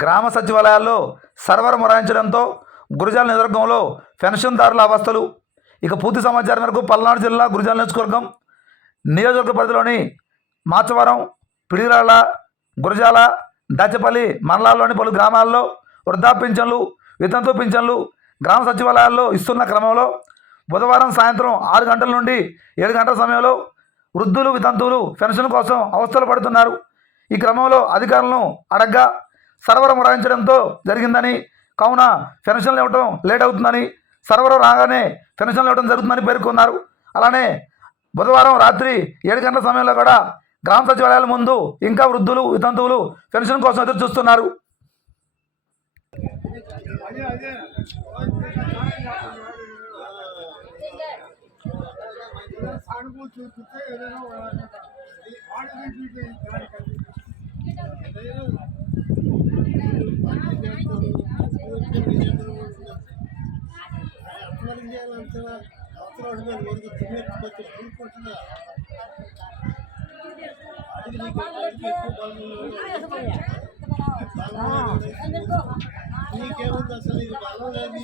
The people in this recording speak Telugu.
గ్రామ సచివాలయాల్లో సర్వర్ మొరాయించడంతో గురజాల నియోజకవర్గంలో పెన్షన్దారుల అవస్థలు. ఇక పూర్తి సమాచారం మేరకు పల్నాడు జిల్లా గురజాల నియోజకవర్గ పరిధిలోని మాచవరం, పిడిరాళ్ళ, గురజాల, దాచపల్లి మండలాల్లోని పలు గ్రామాల్లో వృద్ధాప్య పింఛన్లు, వితంతు పింఛన్లు గ్రామ సచివాలయాల్లో ఇస్తున్న క్రమంలో బుధవారం సాయంత్రం 6 గంటల నుండి 7 గంటల సమయంలో వృద్ధులు, వితంతువులు పెన్షన్ కోసం అవస్థలు పడుతున్నారు. ఈ క్రమంలో అధికారులను అడగ్గా సర్వర్ మొరాయించడంతో జరిగిందని, కావున పెన్షన్లు ఇవ్వడం లేట్ అవుతుందని, సర్వర్ రాగానే పెన్షన్లు ఇవ్వడం జరుగుతుందని పేర్కొన్నారు. అలానే బుధవారం రాత్రి 7 గంటల సమయంలో కూడా గ్రామ సచివాలయాల ముందు ఇంకా వృద్ధులు, వితంతువులు పెన్షన్ కోసం ఎదురు చూస్తున్నారు. నీకేముంది అసలు ఇది బలం లేదు.